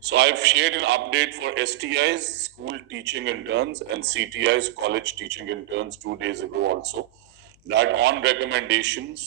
So I've shared an update for STIs, school teaching interns, and CTIs, college teaching interns, 2 days ago also. That on recommendations,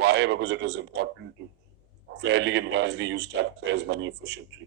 why? Because it is important to fairly and wisely use taxpayers' money efficiently.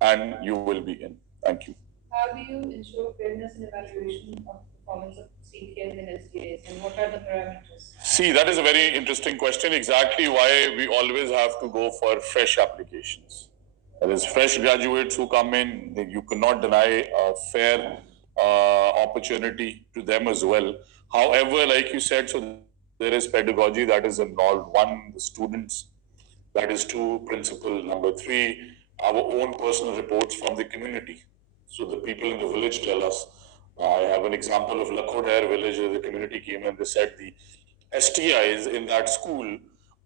and you will be in. Thank you. How do you ensure fairness in evaluation of performance of CTAs and STAs, and what are the parameters? See, that is a very interesting question. Exactly why we always have to go for fresh applications. There is fresh graduates who come in. You cannot deny a fair opportunity to them as well. However, like you said, so there is pedagogy that is involved. One, the students. That is two, principal. Number three, our own personal reports from the community. So the people in the village tell us. I have an example of Lakhodhair village. The community came and they said the STIs in that school,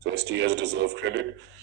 So STIs deserve credit.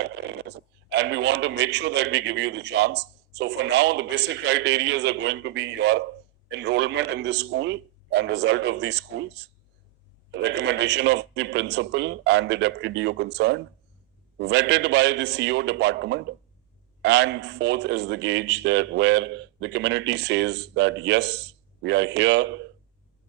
mechanism and we want to make sure that we give you the chance, so for now the basic criteria are going to be your enrollment in the school and result of these schools, recommendation of the principal and the deputy DO concerned, vetted by the CO department, and fourth is the gauge that where the community says that yes, we are here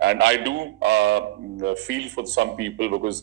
And I do feel for some people because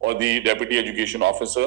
or the deputy education officer?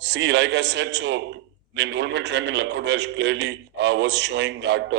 See, like I said, so the enrollment trend in Lakhodhair clearly was showing that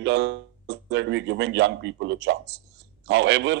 that we are giving young people a chance. However,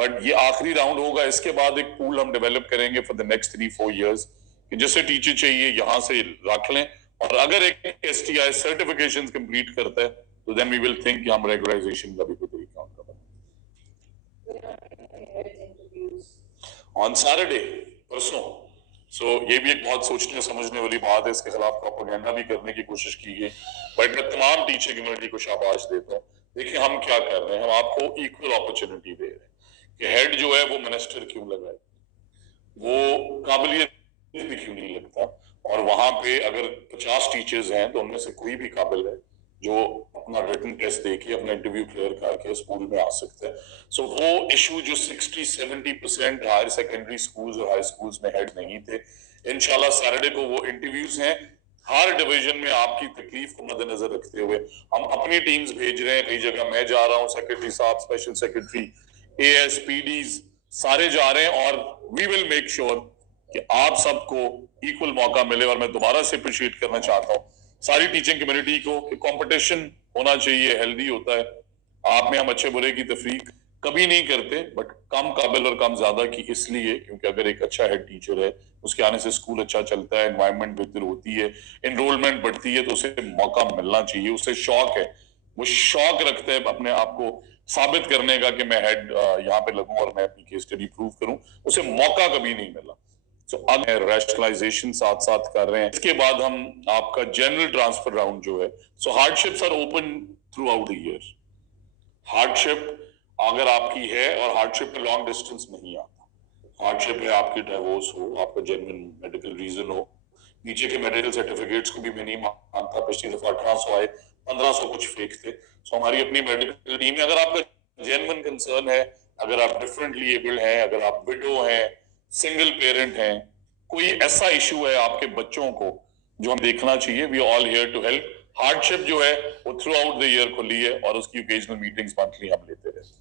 but یہ آخری round ہوگا. اس کے بعد ایک پول ہم develop کریں گے for the next 3-4 years کہ جیسے ٹیچر چاہیے یہاں سے رکھ لیں, اور اگر ایک S T I certification complete کرتا ہے تو دین وی ول تھنک کہ ہم ریگولائزیشن کا بھی کوئی طریقہ ان کا بنا. آن سیٹرڈے پرسوں, سو یہ بھی ایک بہت سوچنے سمجھنے والی بات ہے, اس کے خلاف پروپیگنڈا بھی کرنے کی کوشش کی گئی, بٹ میں تمام ٹیچر کمیونٹی کو شاباش دیتا ہوں. دیکھیں ہم کیا کر رہے ہیں, ہم آپ کو ایکول اپرچونٹی دے رہے ہیں کہ ہیڈ جو ہے وہ منسٹر کیوں لگائے, وہ قابلیت بھی کیوں نہیں لگتا, اور وہاں پہ اگر 50 ٹیچرز ہیں تو ان میں سے کوئی بھی قابل ہے جو اپنا ریٹن ٹیسٹ دے کے اپنا انٹرویو کلیئر کر کے اسکول میں آ سکتا ہے. سو وہ ایشو جو 60-70% ہائر سیکنڈری سکولز اور ہائی سکولز میں ہیڈ نہیں تھے, انشاءاللہ سیٹرڈے کو وہ انٹرویوز ہیں. ہر ڈویژن میں آپ کی تکلیف کو مد نظر رکھتے ہوئے ہم اپنی ٹیمز بھیج رہے ہیں. کئی جگہ میں جا رہا ہوں, سیکرٹری صاحب, special secretary, A S P ڈیز سارے جا رہے ہیں, اور وی ول میک شیور کہ آپ سب کو ایکول موقع ملے. اور میں دوبارہ سے اپریشیٹ کرنا چاہتا ہوں ساری ٹیچنگ کمیونٹی کو کہ کمپٹیشن ہونا چاہیے, ہیلدی ہوتا ہے. آپ میں ہم اچھے برے کی تفریق کبھی نہیں کرتے, بٹ کم قابل اور کم زیادہ کی اس لیے کیونکہ اگر ایک اچھا ہیڈ ٹیچر ہے, اس کے آنے سے اسکول اچھا چلتا ہے, انوائرمنٹ بہتر ہوتی ہے, انرولمنٹ بڑھتی ہے, تو اسے موقع ملنا چاہیے. اسے شوق ہے, وہ شوق رکھتا ہے اپنے آپ کو ثابت کرنے کا کہ میں ہیڈ یہاں پہ لگوں اور میں اپنی کیس اسٹڈی پروو کروں. اسے موقع کبھی نہیں ملا. سو اب ریشنلائزیشن ساتھ ساتھ کر رہے ہیں. اس کے بعد ہم آپ کا جنرل ٹرانسفر راؤنڈ جو ہے, so hardships are open throughout the year. Hardship اگر آپ کی ہے, اور ہارڈ شپ پہ لانگ ڈسٹینس نہیں آتا, ہارڈ شپ ہے آپ کی ڈائیورس ہو, آپ کا جینوئن میڈیکل ریزن ہو, نیچے کے میڈیکل سرٹیفکیٹس کو بھی میں نہیں مانتا. پچھلی دفعہ 1800 آئے, 1500 کچھ فیک تھے. سو ہماری اپنی میڈیکل ٹیم ہے. اگر آپ کا جینوئن کنسرن ہے, اگر آپ ڈفرینٹلی ایبلڈ ہیں, اگر آپ وڈو ہیں, سنگل پیرنٹ ہیں, کوئی ایسا ایشو ہے آپ کے بچوں کو جو ہم دیکھنا چاہیے, we all here to help. Hardship جو ہے وہ تھرو آؤٹ دا ایئر کھلی ہے, اور اس کی اوکیجنل میٹنگز منتھلی ہم لیتے رہتے ہیں.